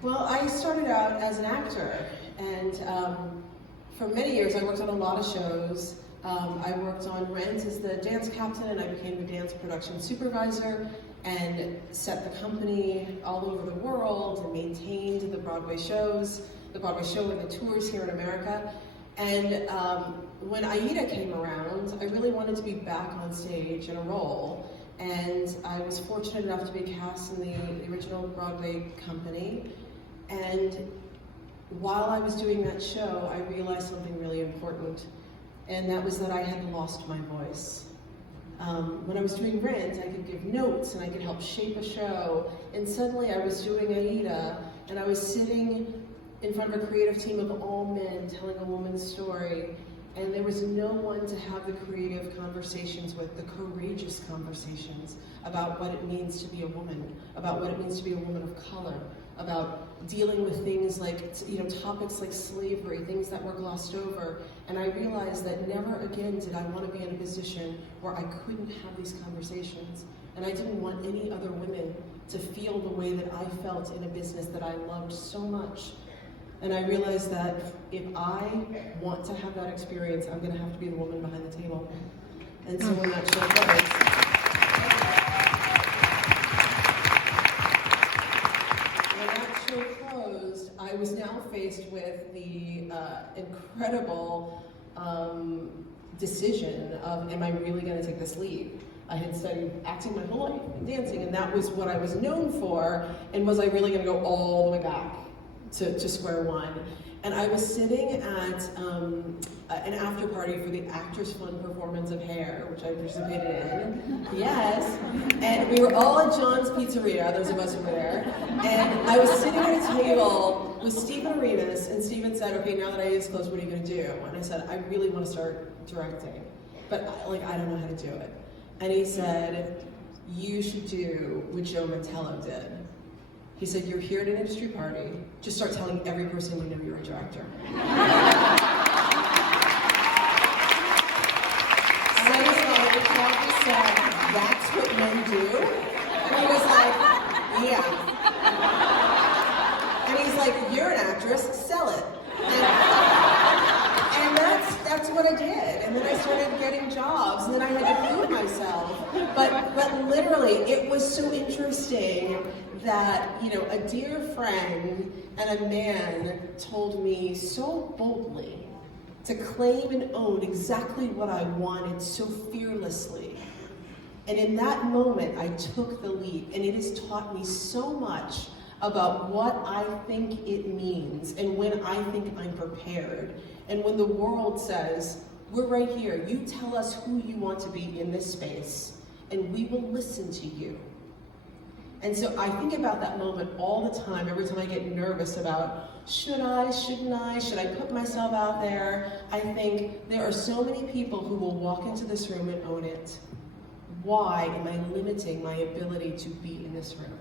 Well, I started out as an actor, and for many years I worked on a lot of shows. I worked on Rent as the dance captain, and I became the dance production supervisor and set the company all over the world and maintained the Broadway shows, the Broadway show and the tours here in America. And when Aida came around, I really wanted to be back on stage in a role. And I was fortunate enough to be cast in the original Broadway company. And while I was doing that show, I realized something really important, and that was that I had lost my voice. When I was doing Rent, I could give notes and I could help shape a show, and suddenly I was doing Aida, and I was sitting in front of a creative team of all men telling a woman's story, and there was no one to have the creative conversations with, the courageous conversations about what it means to be a woman, about what it means to be a woman of color, about dealing with things like, topics like slavery, things that were glossed over. And I realized that never again did I want to be in a position where I couldn't have these conversations. And I didn't want any other women to feel the way that I felt in a business that I loved so much. And I realized that if I want to have that experience, I'm going to have to be the woman behind the table. And so when that show closed, I was now faced with the incredible decision of, am I really going to take this leap? I had studied acting my whole life and dancing, and that was what I was known for, and was I really going to go all the way back to square one? And I was sitting at an after party for the Actors Fund performance of Hair, which I participated in. Yes. And we were all at John's Pizzeria, those of us who were there. And I was sitting at a table with Stephen Arenas, and Stephen said, okay, now that Aida's closed, what are you going to do? And I said, I really want to start directing, but I don't know how to do it. And he said, you should do what Joe Mantello did. He said, you're here at an industry party, just start telling every person you know you're a director. And I was like, Calvin said, that's what men do? And he was like, yeah. And he's like, you're an actress, sell it. And that's what I did. And then I started getting jobs, and then I had to prove myself. But literally, it was so interesting that, a dear friend and a man told me so boldly to claim and own exactly what I wanted so fearlessly. And in that moment, I took the leap, and it has taught me so much about what I think it means, and when I think I'm prepared. And when the world says, we're right here, you tell us who you want to be in this space, and we will listen to you. And so I think about that moment all the time, every time I get nervous about, should I, shouldn't I, should I put myself out there? I think there are so many people who will walk into this room and own it. Why am I limiting my ability to be in this room?